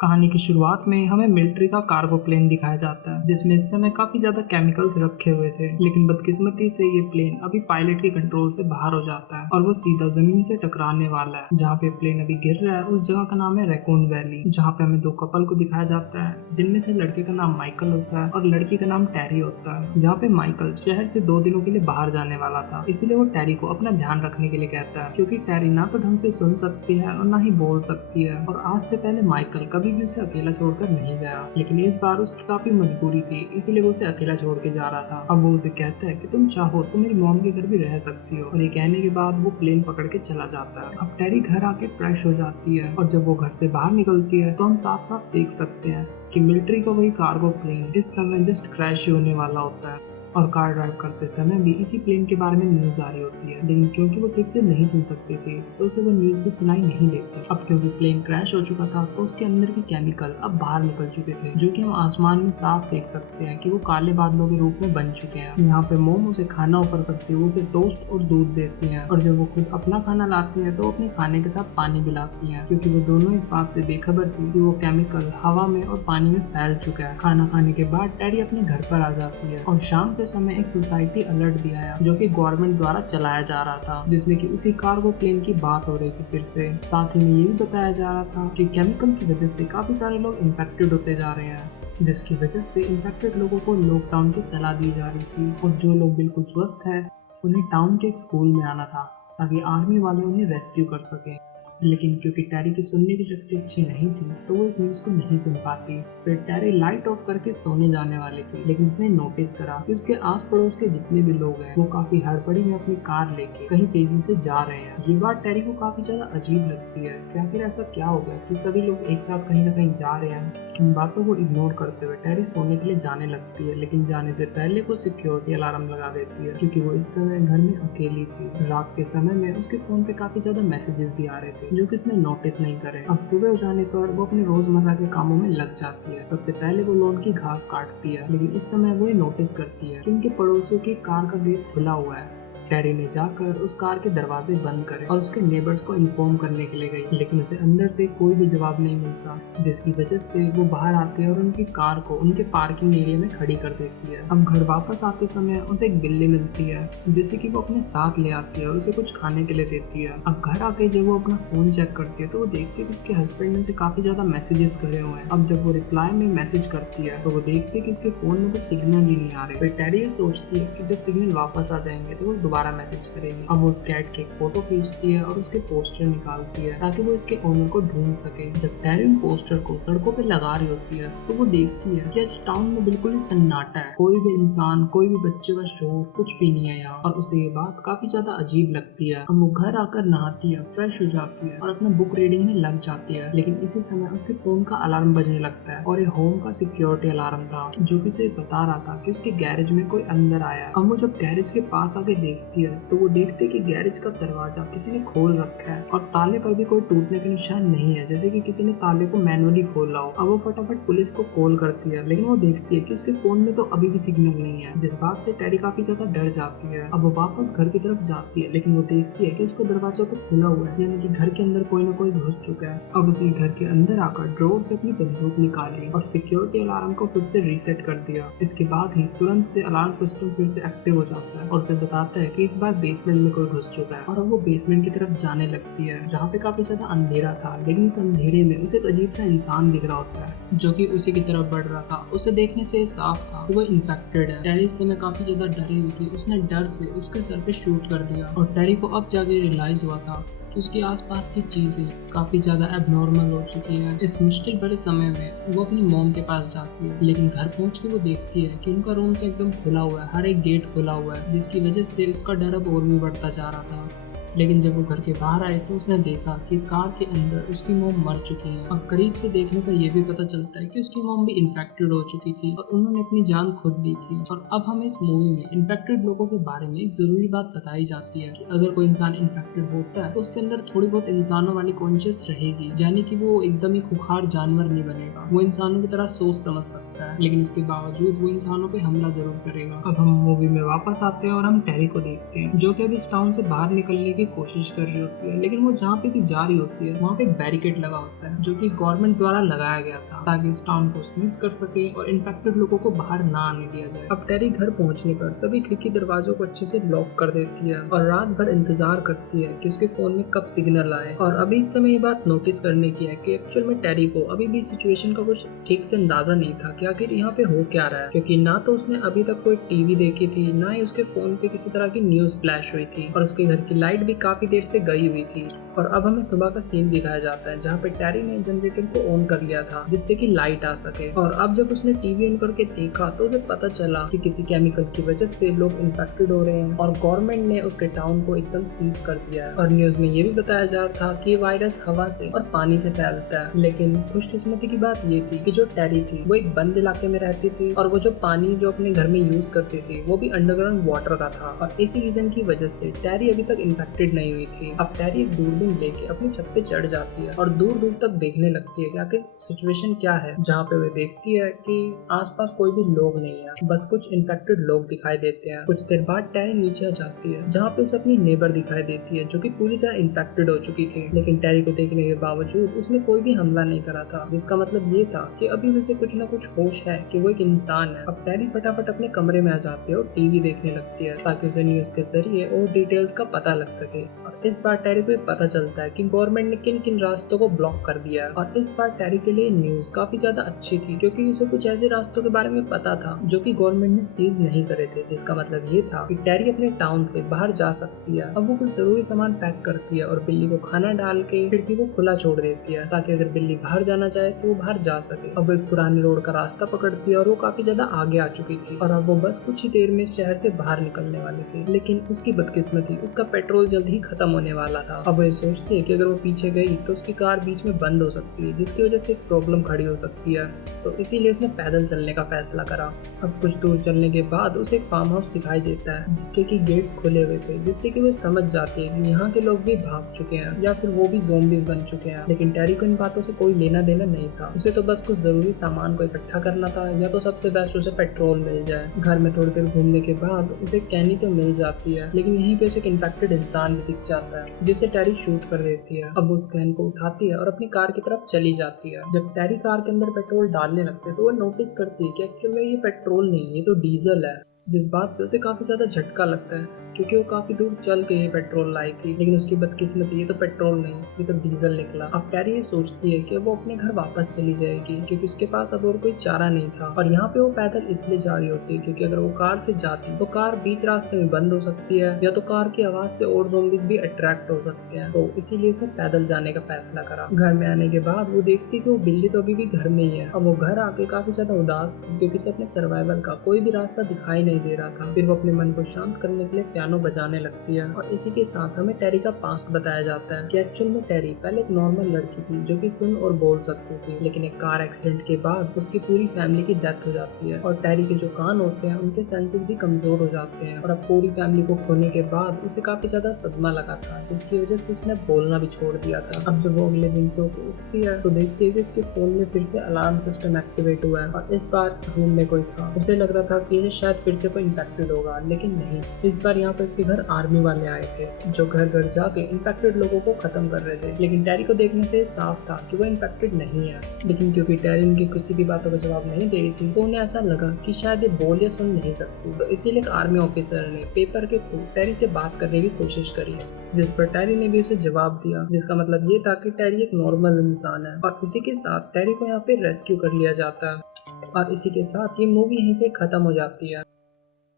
कहानी की शुरुआत में हमें मिलिट्री का कार्गो प्लेन दिखाया जाता है जिसमें इस समय काफी ज्यादा केमिकल्स रखे हुए थे। लेकिन बदकिस्मती से ये प्लेन अभी पायलट के कंट्रोल से बाहर हो जाता है और वो सीधा जमीन से टकराने वाला है। जहाँ पे प्लेन अभी गिर रहा है उस जगह का नाम है रैकून वैली, जहाँ पे हमें दो कपल को दिखाया जाता है जिनमें से लड़के का नाम माइकल होता है और लड़की का नाम टैरी होता है। यहाँ पे माइकल शहर से 2 दिनों के लिए बाहर जाने वाला था, इसीलिए वो टैरी को अपना ध्यान रखने के लिए कहता है, क्योंकि टैरी ना तो ढंग से सुन सकती है और ना ही बोल सकती है। और आज से पहले माइकल कभी भी उसे अकेला छोड़कर नहीं गया, लेकिन इस बार उसकी काफी मजबूरी थी, इसीलिए वो उसे अकेला छोड़ के जा रहा था। अब वो उसे कहता है कि तुम चाहो तो मेरी मॉम के घर भी रह सकती हो, और ये कहने के बाद वो प्लेन पकड़ के चला जाता है। अब टैरी घर आके फ्रेश हो जाती है और जब वो घर से बाहर निकलती है तो हम साफ साफ देख सकते हैं कि मिलिट्री का वही कार्गो प्लेन इस समय जस्ट क्रैश होने वाला होता है। और कार ड्राइव करते समय भी इसी प्लेन के बारे में न्यूज आ रही होती है, लेकिन क्योंकि वो ठीक से नहीं सुन सकती थी तो उसे वो न्यूज भी सुनाई नहीं देती। अब क्योंकि प्लेन क्रैश हो चुका था तो उसके अंदर के केमिकल अब बाहर निकल चुके थे, जो कि हम आसमान में साफ देख सकते हैं कि वो काले बादलों के रूप में बन चुके हैं। यहाँ पे मोम उसे खाना ऑफर करती है, वो उसे टोस्ट और दूध देती है, और जब वो खुद अपना खाना लाती है तो वो अपने खाने के साथ पानी भी लाती है, क्योंकि वो दोनों इस बात से बेखबर थी कि वो केमिकल हवा में और पानी में फैल चुका है। खाना खाने के बाद टैरी अपने घर पर आ जाती है और शाम के समय एक सोसाइटी अलर्ट भी आया जो कि गवर्नमेंट द्वारा चलाया जा रहा था, जिसमें कि उसी कार्गो प्लेन की बात हो रही थी फिर से। साथ ही में ये भी बताया जा रहा था कि केमिकल की वजह से काफी सारे लोग इन्फेक्टेड होते जा रहे हैं, जिसकी वजह से इन्फेक्टेड लोगों को लॉकडाउन की सलाह दी जा रही थी, और जो लोग बिल्कुल स्वस्थ है उन्हें टाउन के एक स्कूल में आना था ताकि आर्मी वाले उन्हें रेस्क्यू कर सके। लेकिन क्योंकि टैरी की सुनने की शक्ति अच्छी नहीं थी तो वो इस न्यूज को नहीं सुन पाती। फिर टैरी लाइट ऑफ करके सोने जाने वाली थी, लेकिन उसने नोटिस करा कि उसके आस पड़ोस के जितने भी लोग हैं वो काफी हड़बड़ी में अपनी कार लेके कहीं तेजी से जा रहे हैं। ये बात टैरी को काफी ज्यादा अजीब लगती है कि आखिर ऐसा क्या हो गया कि सभी लोग एक साथ कहीं ना कहीं जा रहे हैं। इन बातों को इग्नोर करते हुए टैरी सोने के लिए जाने लगती है, लेकिन जाने से पहले वो सिक्योरिटी अलार्म लगा देती है, क्योंकि वो इस समय घर में अकेली थी। रात के समय में उसके फोन पे काफी ज्यादा मैसेजेस भी आ रहे थे जो कि उसने नोटिस नहीं करे। अब सुबह हो जाने पर वो अपने रोजमर्रा के कामों में लग जाती है। सबसे पहले वो लॉन की घास काटती है, लेकिन इस समय वो ये नोटिस करती है कि उनके पड़ोसियों की कार का गेट खुला हुआ है। टैरी ने जाकर उस कार के दरवाजे बंद करे और उसके नेबर्स को इन्फॉर्म करने के लिए गई, लेकिन उसे अंदर से कोई भी जवाब नहीं मिलता, जिसकी वजह से वो बाहर आती है और उनकी कार को उनके पार्किंग एरिया में खड़ी कर देती है। अब घर वापस आते समय उसे एक बिल्ली मिलती है जिसे कि वो अपने साथ ले आती है और उसे कुछ खाने के लिए देती है। अब घर आके जब वो अपना फोन चेक करती है तो वो देखती है कि उसके हस्बैंड ने उसे काफी ज्यादा मैसेजेस करे हुए हैं। अब जब वो रिप्लाई में मैसेज करती है तो वो देखती है कि उसके फोन में तो सिग्नल ही नहीं आ रहे। फिर टैरी ये सोचती है कि जब सिग्नल वापस आ जाएंगे तो वो दोबारा मैसेज करेगी। अब वो उस कैट की फोटो खींचती है और उसके पोस्टर निकालती है ताकि वो इसके ओनर को ढूंढ सके। जब टैरी उन पोस्टर को सड़कों पे लगा रही होती है तो वो देखती है कि आज टाउन में बिल्कुल ही सन्नाटा है, कोई भी इंसान, कोई भी बच्चे का शोर कुछ भी नहीं है यहाँ, और उसे ये बात काफी ज्यादा अजीब लगती है। अब वो घर आकर नहाती है, फ्रेश हो जाती है और अपना बुक रीडिंग में लग जाती है, लेकिन इसी समय उसके फोन का अलार्म बजने लगता है, और ये होम का सिक्योरिटी अलार्म था जो कि उसे बता रहा था कि उसके गैरेज में कोई अंदर आया। अब वो जब गैरेज के पास आके देखती है तो वो देखते कि गैरेज का दरवाजा किसी ने खोल रखा है और ताले पर भी कोई टूटने के निशान नहीं है, जैसे कि किसी ने ताले को मैनुअली खोला हो। अब वो फटाफट पुलिस को कॉल करती है, लेकिन वो देखती है कि उसके फोन में तो अभी भी सिग्नल नहीं है, जिस बात से टैरी काफी ज्यादा डर जाती है। अब वो वापस घर की तरफ जाती है, लेकिन वो देखती है कि उसका दरवाजा तो खुला हुआ है, यानी कि घर के अंदर कोई ना कोई घुस चुका है। अब उसने घर के अंदर आकर ड्रॉर से अपनी बंदूक निकाली और सिक्योरिटी अलार्म को फिर से रीसेट कर दिया। इसके बाद ही तुरंत से अलार्म सिस्टम फिर से एक्टिव हो जाता है और उसे बताता है कि इस बार बेसमेंट में कोई घुस चुका है। और अब वो बेसमेंट की तरफ जाने लगती है जहाँ पे काफी ज्यादा अंधेरा था, लेकिन इस अंधेरे में उसे एक अजीब सा इंसान दिख रहा होता है जो कि उसी की तरफ बढ़ रहा था। उसे देखने से साफ था कि वो इन्फेक्टेड है। टैरी इस समय काफी ज्यादा डरी हुई थी, उसने डर से उसके सर पे शूट कर दिया, और टैरी को अब जाके रियलाइज हुआ था कि उसके आसपास की चीजें काफी ज्यादा एबनॉर्मल हो चुकी है। इस मुश्किल भरे समय में वो अपनी मॉम के पास जाती है, लेकिन घर पहुंच के वो देखती है कि उनका रूम तो एकदम खुला हुआ है, हर एक गेट खुला हुआ है, जिसकी वजह से उसका डर अब और भी बढ़ता जा रहा था। लेकिन जब वो घर के बाहर आए तो उसने देखा कि कार के अंदर उसकी मॉम मर चुकी है। अब करीब से देखने पर यह भी पता चलता है कि उसकी मॉम भी इन्फेक्टेड हो चुकी थी और उन्होंने अपनी जान खुद दी थी। और अब हमें इस मूवी में इन्फेक्टेड लोगों के बारे में एक जरूरी बात बताई जाती है कि अगर कोई इंसान इन्फेक्टेड होता है तो उसके अंदर थोड़ी बहुत इंसानों वाली कॉन्शियस रहेगी, यानी कि वो एकदम ही खुखार जानवर नहीं बनेगा, वो इंसानों की तरह सोच समझ सकता है, लेकिन इसके बावजूद वो इंसानों पे हमला जरूर करेगा। अब हम मूवी में वापस आते हैं और हम टैरी को देखते हैं जो कि अब इस टाउन से बाहर निकलने की कोशिश कर रही होती है, लेकिन वो जहाँ पे भी जा रही होती है वहाँ पे बैरिकेड लगा होता है जो कि गवर्नमेंट द्वारा लगाया गया था ताकि इस टाउन को सीज कर सके और इन्फेक्टेड लोगों को बाहर ना आने दिया जाए। अब टेरी घर पहुंचने पर सभी खिड़की दरवाजों को अच्छे से लॉक कर देती है और रात भर इंतजार करती है कि उसके फोन में कब सिग्नल आए। और अभी इस समय ये बात नोटिस करने की है कि एक्चुअल में टेरी को अभी भी सिचुएशन का कुछ ठीक से अंदाजा नहीं था कि आखिर यहाँ पे हो क्या रहा है, क्योंकि ना तो उसने अभी तक कोई टीवी देखी थी, ना ही उसके फोन पे किसी तरह की न्यूज फ्लैश हुई थी, और उसके घर की लाइट भी काफी देर से गई हुई थी। और अब हमें सुबह का सीन दिखाया जाता है जहाँ पे टेरी ने जनरेटर को ऑन कर लिया था जिससे कि लाइट आ सके। और अब जब उसने टीवी ऑन करके देखा तो उसे पता चला कि किसी केमिकल की वजह से लोग इन्फेक्टेड हो रहे हैं और गवर्नमेंट ने उसके टाउन को एकदम सीज कर दिया है। और न्यूज में ये भी बताया जा रहा था कि वायरस हवा से और पानी से फैलता है। लेकिन खुशकिस्मती की बात ये थी कि जो टेरी थी वो एक बंद इलाके में रहती थी और वो जो पानी जो अपने घर में यूज करती थी वो भी अंडरग्राउंड वाटर का था, और इसी रीजन की वजह से टेरी अभी तक इन्फेक्टेड नहीं हुई थी। अब टेरी एक दूरबीन लेके अपनी छत पे चढ़ जाती है और दूर दूर तक देखने लगती है कि आखिर सिचुएशन क्या है, जहाँ पे वो देखती है कि आसपास कोई भी लोग नहीं है, बस कुछ इन्फेक्टेड लोग दिखाई देते हैं। कुछ देर बाद टेरी नीचे आ जाती है जहाँ पे उसे अपनी नेबर दिखाई देती है जो कि पूरी तरह इन्फेक्टेड हो चुकी थी, लेकिन टेरी को देखने के बावजूद उसने कोई भी हमला नहीं करा था, जिसका मतलब ये था कि अभी उसे कुछ न कुछ होश है कि वो एक इंसान है। अब टेरी फटाफट अपने कमरे में आ जाती है और टीवी देखने लगती है ताकि उसे न्यूज के जरिए और डिटेल्स का पता लग सके। और इस बार टेरी को पता चलता है कि गवर्नमेंट ने किन किन रास्तों को ब्लॉक कर दिया है। और इस बार टेरी के लिए न्यूज काफी ज्यादा अच्छी थी क्योंकि उसे कुछ ऐसे रास्तों के बारे में पता था जो कि गवर्नमेंट ने सीज नहीं करे थे, जिसका मतलब ये था कि टेरी अपने टाउन से बाहर जा सकती है। अब वो कुछ जरूरी सामान पैक करती है और बिल्ली को खाना डाल के खिड़की को खुला छोड़ देती है ताकि अगर बिल्ली बाहर जाना चाहे तो वो बाहर जा सके। अब वो एक पुरानी रोड का रास्ता पकड़ती है और वो काफी ज्यादा आगे आ चुकी थी और अब वो बस कुछ ही देर में शहर से बाहर निकलने वाली थी, लेकिन उसकी बदकिस्मती उसका पेट्रोल जल्द ही खत्म होने वाला था। अब वो ये सोचती है कि अगर वो पीछे गई तो उसकी कार बीच में बंद हो सकती है जिसकी वजह से प्रॉब्लम खड़ी हो सकती है, तो इसीलिए उसने पैदल चलने का फैसला करा। अब कुछ दूर चलने के बाद उसे एक फार्म हाउस दिखाई देता है जिसके की गेट्स खुले हुए थे, जिससे कि वो समझ जाती है कि यहाँ के लोग भी भाग चुके हैं या फिर वो भी ज़ॉम्बीज बन चुके हैं। लेकिन टेरी को इन बातों से कोई लेना देना नहीं था, उसे तो बस कुछ जरूरी सामान को इकट्ठा करना था या तो सबसे बेस्ट उसे पेट्रोल मिल जाए। घर में थोड़ी देर घूमने के बाद उसे कैनी तो मिल जाती है, लेकिन यहीं पे उसे एक इन्फेक्टेड इंसान भी दिख जाता है जिसे टेरी शूट कर देती है। अब उस कैन को उठाती है और अपनी कार की तरफ चली जाती है। जब टेरी कार के अंदर पेट्रोल डालने लगते है तो वो नोटिस करती है कि एक्चुअली में ये पेट्रोल नहीं, ये तो डीजल है, जिस बात से उसे काफी ज्यादा झटका लगता है क्योंकि वो काफी दूर चल के ये पेट्रोल लाई थी, लेकिन उसकी बदकिस्मती ये तो पेट्रोल नहीं, ये तो डीजल निकला। अब टेरी ये सोचती है कि वो अपने घर वापस चली जाएगी क्योंकि उसके पास अब और कोई चारा नहीं था। और यहाँ पे वो पैदल इसलिए जा रही होती है क्योंकि अगर वो कार से जाती तो कार बीच रास्ते में बंद हो सकती है या तो कार की आवाज से और ज़ॉम्बीज भी अट्रैक्ट हो सकते हैं, तो इसीलिए उसने पैदल जाने का फैसला करा। घर में आने के बाद वो देखती कि वो बिल्ली तो अभी भी घर में ही है। अब वो घर आके काफी ज्यादा उदास थी क्योंकि उसे अपने सर्वाइवल का कोई भी रास्ता दिखाई नहीं दे रहा था। फिर वो अपने मन को शांत करने के लिए पियानो बजाने लगती है और इसी के साथ हमें टेरी का पास्ट बताया जाता है कि एक्चुअल में टेरी पहले एक नॉर्मल लड़की थी जो कि सुन और बोल सकती थी, लेकिन एक कार एक्सीडेंट के बाद उसकी पूरी फैमिली की डेथ हो जाती है और टेरी के जो कान होते हैं उनके सेंसेस भी कमजोर हो जाते हैं। और अब पूरी फैमिली को खोने के बाद उसे काफी ज्यादा सदमा लगा था जिसकी वजह से उसने बोलना भी छोड़ दिया था। अब जब वो अगले दिन सो के उठती है तो देखती है कि उसके फोन में फिर से अलार्म सिस्टम एक्टिवेट हुआ है और इस बार रूम में कोई था। उसे लग रहा था कि ये शायद फिर से कोई इन्फेक्टेड होगा, लेकिन नहीं, इस बार यहाँ पे उसके घर आर्मी वाले आए थे जो घर घर जाके इन्फेक्टेड लोगों को खत्म कर रहे थे। लेकिन टेरी को देखने से साफ था कि वो इन्फेक्टेड नहीं है, लेकिन क्योंकि टेरी उनकी किसी भी बातों का जवाब नहीं दे रही थी तो उन्हें ऐसा लगा कि शायद ये बोल या सुन नहीं सकती, तो इसीलिए एक आर्मी ऑफिसर ने पेपर के थ्रू टेरी से बात करने की कोशिश करी, जिस पर टेरी ने भी उसे जवाब दिया, जिसका मतलब ये था कि टेरी एक नॉर्मल इंसान है। और इसी के साथ टेरी को यहाँ पे रेस्क्यू कर लिया जाता है और इसी के साथ ये मूवी यहीं पे खत्म हो जाती है।